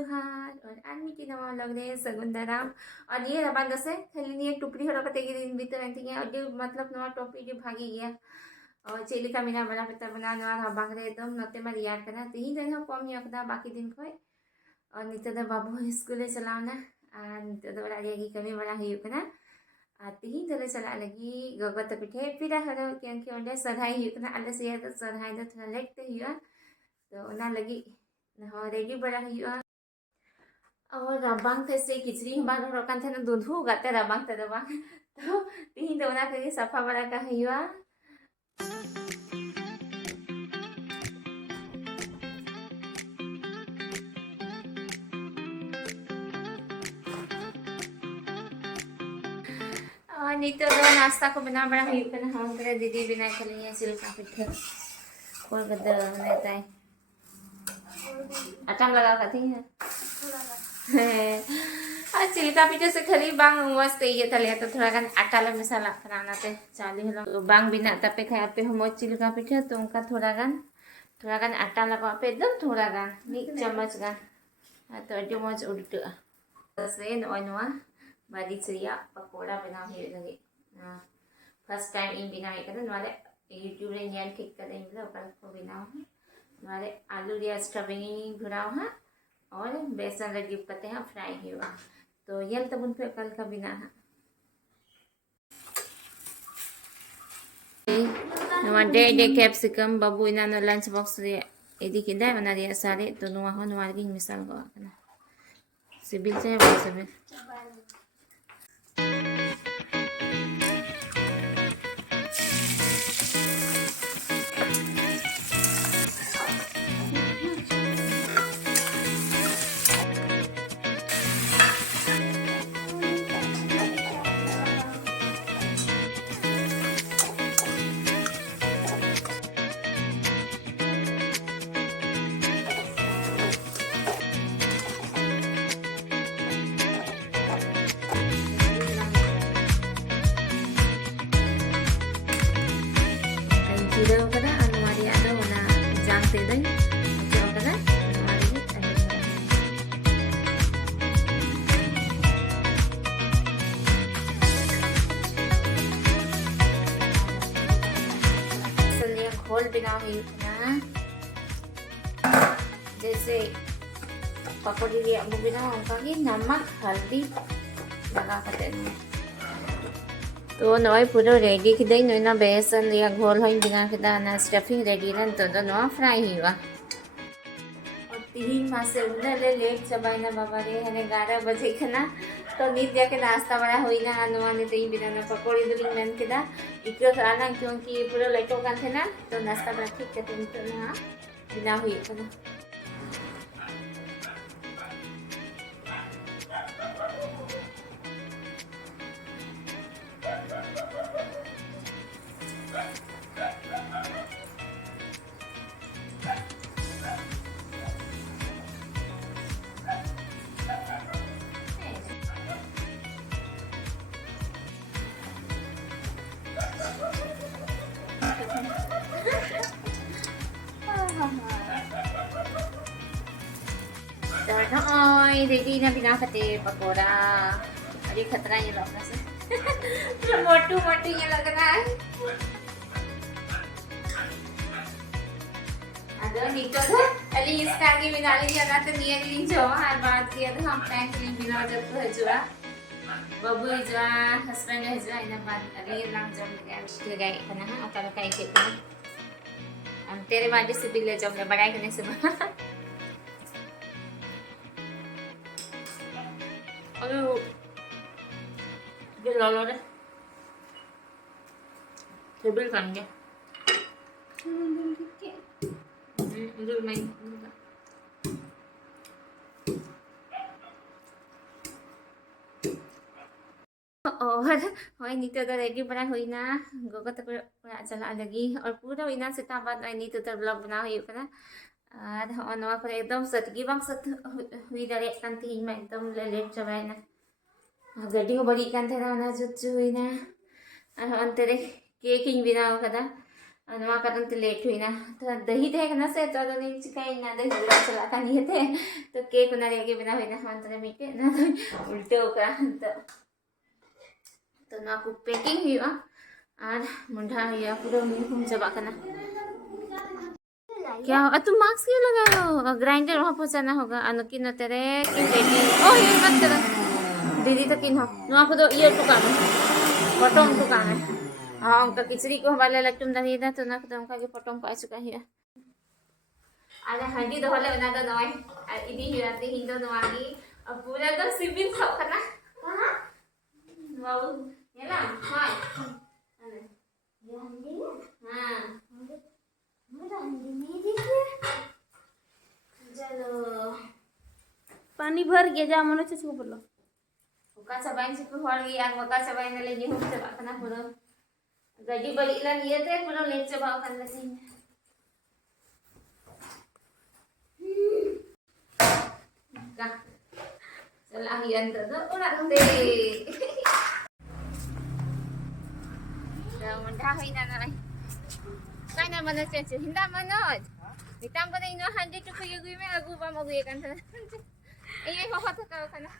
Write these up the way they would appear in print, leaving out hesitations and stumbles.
जोहार और आदमी नवा लग रहे सगुन दाराम और ये रबान दसे खाली नहीं टुपड़ी हड़ा कते के दिन बीते रहती है और मतलब नवा टॉपिक जो भागी गया और चेलिका मिना बना पता बना नवा रबांग रे एकदम नते में रियार करना तीन दिन हम कम यकदा बाकी दिन खोय और निते द बाबू स्कूल चलावना और निते द बड़ा की कमी बड़ा हुई करना तीन दिन चला लगी गगत पिठे पिरा हड़ा क्योंकि ओंडे सरहाई हुई करना अल्ले से तो सरहाई दो थोड़ा लेट ते हुआ तो ना लगी हाँ रेडी बड़ा हुआ और रबांग थे से किचरी बार रकान थे ना दूधू गाते रबांग थे रबांग तो तीन दोना के सफा बड़ा का हुआ और नहीं तो नाश्ता को बना बड़ा हुआ ना हम करे दीदी बिना के लिए सिल्का पिठा और गदर बनाता है आटा लगा करती है और चिल्का पिठे से खाली बांग मस्त ये तले तो थोड़ा गान आटा ला मसाला बनाना ते चाली हलो तो बांग बिना तपे खाया पे हम चिल्का पिठे तो उनका थोड़ा गान आटा लगा पे एकदम थोड़ा गान 1 चम्मच गान तो अड्डी मौज उल्टा से नोआ बादी चिया पकोड़ा बना हुए लगे फर्स्ट टाइम इन बिना करे नवाले यूट्यूब रे न्यान ठीक करे मतलब ओकर को बिना नवाले आलू या स्टफिंग भुराव हां और बेसन लगी पते हैं फ्राई हुआ तो ये तब उन पे कल का बिना है नवा डे कैप्सिकम बाबू इना नो लंच बॉक्स रे एदी किंदा बना दिया सारे तो नवा हो नवा की मिसाल को आना सिबिल से बस में Video kada anu mari ada wana jang tedai video kada anu mari ada सलिया घोल बना हुई ना जैसे पकौड़ी की अम्बू बिना उनका की नमक हल्दी लगा कर देना तो नॉय पूरा रेडी किदे नोना बेसन या घोल होई बिना किदा ना स्टफिंग रेडी रन तो नो फ्राई हुआ और 3 मास से उन्हें लेट चबाइना बाबा रे हने 11 बजे खना तो नींद जाके नाश्ता बड़ा होई ना नवा ने तई बिना ना पकोड़ी दुलिंग मन किदा इको खाना क्योंकि पूरा लेटो का थे ना तो नाश्ता बड़ा ठीक के तो ना बिना हुई खना Oi, ready na pinakate pakora. Adi khatra ये लोग ना से मोटू मोटू ये लग रहा है अदो निको था अली इसका आगे बिना ली जाना तो नियर लिंग जो हर बात किया तो हम पैंक लिंग बिना जब तो हजुआ बाबू हजुआ हस्बैंड हजुआ इन बात अली लंग जम लगे गए करना है और तब कहीं के हम तेरे बाजी से बिले जब ले बड़ाई करने से aduh dia lolo deh mobil kan dia itu main और होई नीतो तो रेडी बना हुई ना गोगा तक चला लगी और पूरा हुई ना सीता बाद नीतो तो ब्लॉग बना हुई करना और नवा पर एकदम सतगी बांग सत हुई दारे कान थी मैं एकदम लेट चबाय ना गड्डी को बड़ी कान थे ना जुच्चू हुई ना और अंतरे केक इन बिना कदा नवा कारण ते लेट हुई ना तो दही थे ना से तो नहीं चिकाई ना दही जुड़ा चला का नहीं थे तो केक ना रेगे बिना हुई ना हम तो मीटे ना तो उल्टे होकर तो ना को पैकिंग हुआ और मुंडा हुआ पूरा मुंह चबा करना क्या होगा तुम मास्क क्यों लगाए हो ग्राइंडर वहाँ पहुँचाना होगा अनुकिन तेरे किन बेटी ओ ये मत करो दीदी तो किन हो वहाँ को तो ये टुकान है बटोम टुकान है हाँ उनका किचड़ी को हमारे लट्टुम दही था तो ना तो उनका के पटोम को आ चुका है अरे हंडी तो वाले बना दो नवाई इदी ही रहती हिंदो नवागी अब पूरा तो सिबिल सब करना बाबू ये ना हाय ये हंडी हाँ चलो पानी भर गया जा मनो चुप बोलो उका सबाइन से हड़ गया वका सबाइन ले ये हम चबा खाना पूरा गडी बलिला लिए थे पूरा ले चबा खाना थी का चला ही अंदर तो उड़ा दे मुंडा हुई ना नहीं काय ना मन चेंज हिंदा मनोज निताम को ino handi to kuyu gui me agu ba magu kan sana ए हो हो तो खाना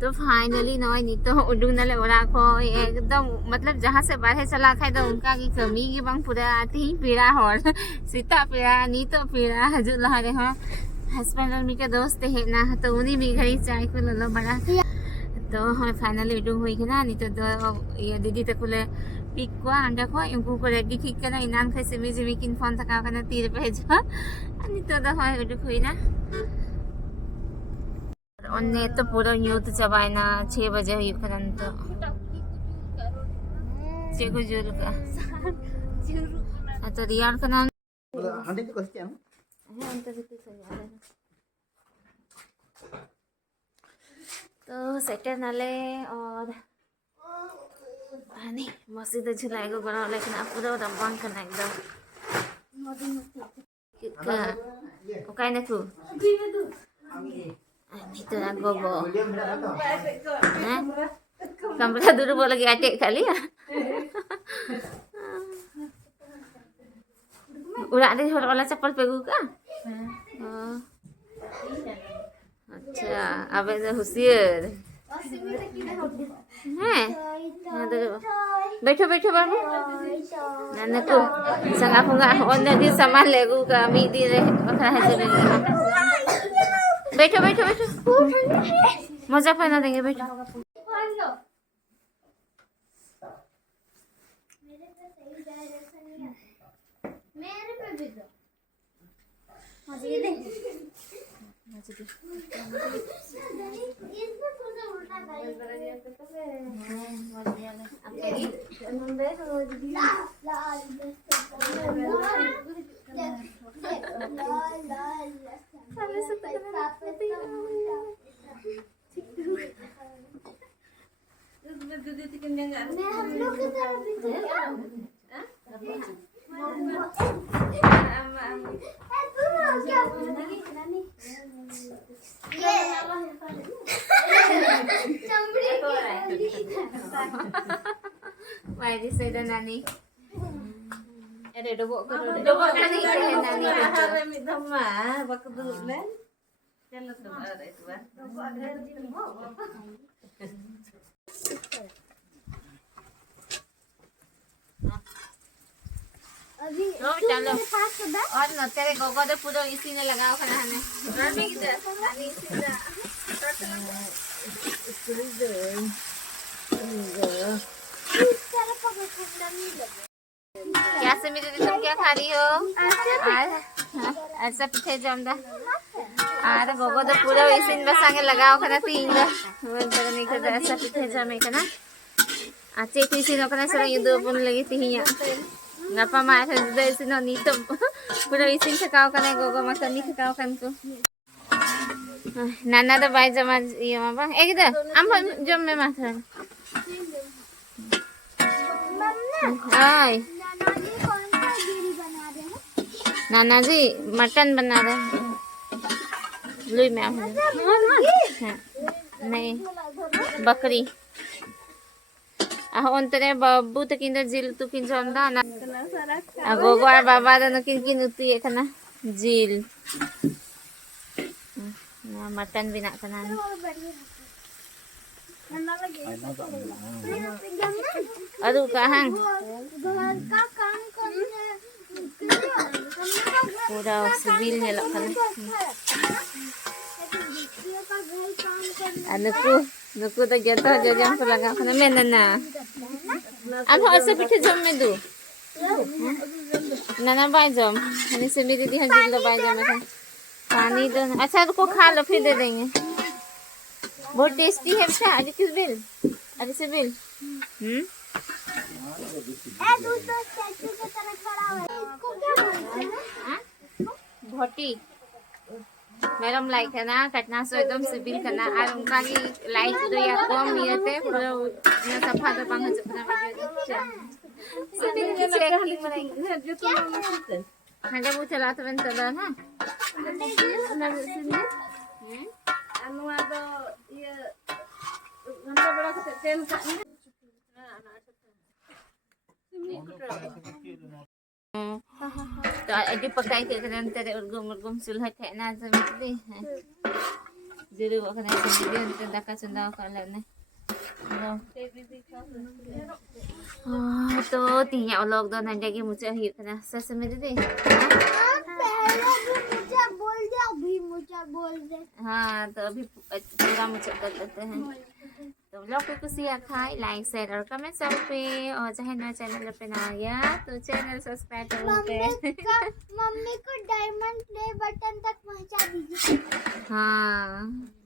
तो फाइनली नॉय नी तो उडुंग नले ओरा को एकदम मतलब जहाँ से बाहर चला खाए तो उनका की कमी की बंग पूरा आती ही पीड़ा और सीता पीड़ा नी तो पीड़ा हजू लहरे हो हस्बैंड और मी के दोस्त है ना तो उन्हीं भी घरी चाय को लो बड़ा तो हम फाइनली उडुंग हुई ना नी तो ये दीदी तक ले पिक को अंडा को उनको को रेडी ठीक करना इनान खाई से मी किन फोन तक करना तीर पे जो नी तो हम उडुंग हुई ना onne to puro nyut chabai na 6 baje hui karan to chego jul ka ato riyar kana handi to kasi ano hai anta bitte sanya तो सेटर नाले और पानी मस्जिद झुलाए को बना लेकिन आप पूरा रंबांग करना एकदम ओकाय ना तू itu lah gogo. Kamera dulu boleh lagi adik kali ya. Udah ada orang चप्पल पेगू का? अच्छा अब ऐसे होशियार हैं बैठो बैठो बाबू नाना को संगा फुंगा अन्य दिन सामान लेगू का मीदी रे बखरा है चले बैठो बैठो बैठो मजा पहना देंगे बैठो Why this say the nani? Ada dobok ko dobok kan ni nani harap minta mah bak dulan kalau tu ada itu kan अभी चलो और न तेरे गोगो तो पूरा इसी ने लगाओ खाना है और में किधर नानी क्या से मेरे तुम क्या खा रही हो ऐसा पिठे जमदा आरे गोगो तो पूरा इसी ने बस आगे लगाओ खाना तींगा वो बड़ा नहीं करता ऐसा पिठे जमे का ना आचे इसी ने खाना सर ये दो पन लगी तींगा ngapa mah dari sini nito pura isin sekau kan gogo makan ni sekau kan ko nana तो भाई जमा ये मां एक इधर हम जम में माथा हाय नाना जी मटन बना रहे हैं लुई में नहीं बकरी अंतरे बाबू तकिन जिल तुकिन जम दा ना गोगो और बाबा दो किन उतुए कना जिल मटन बिना कना अरु कहां पूरा सिविल ने लखन नुकु नुकु तो जतो जजम को लगा खना मेनना अब हसे पिठे जम में दू नाना बाय जम हनी से मेरी दी हजिल लो बाय जम में पानी दो अच्छा रुको खा लो फिर दे देंगे बहुत टेस्टी है बेटा आज किस बिल आज से बिल भोटी मैडम लाइक है ना कटना सो एकदम सिबिल करना और उनका की लाइक तो या कम ये थे पूरा ये सफा तो पांच चुपना सिबिल की चेकिंग बनाएंगे जो तुम हंडे वो चला तो बन चला ना अनुआ तो ये घंटा बड़ा से तेल का तो अभी पकाई के करन तेरे उर्गुम उर्गुम चूल्हा ठेना जमती है जरूर वखने से अंतर दाका चंदा कर लेने तो तिया लोग दो नंगे के मुझे ही करना सस में दे बोल दे हाँ तो अभी पूरा मुझे कर देते हैं तो ब्लॉग को खुशी खाए लाइक शेयर और कमेंट सब पे और चाहे नया चैनल पे ना आ गया तो चैनल सब्सक्राइब कर मम्मी को डायमंड प्ले बटन तक पहुंचा दीजिए हाँ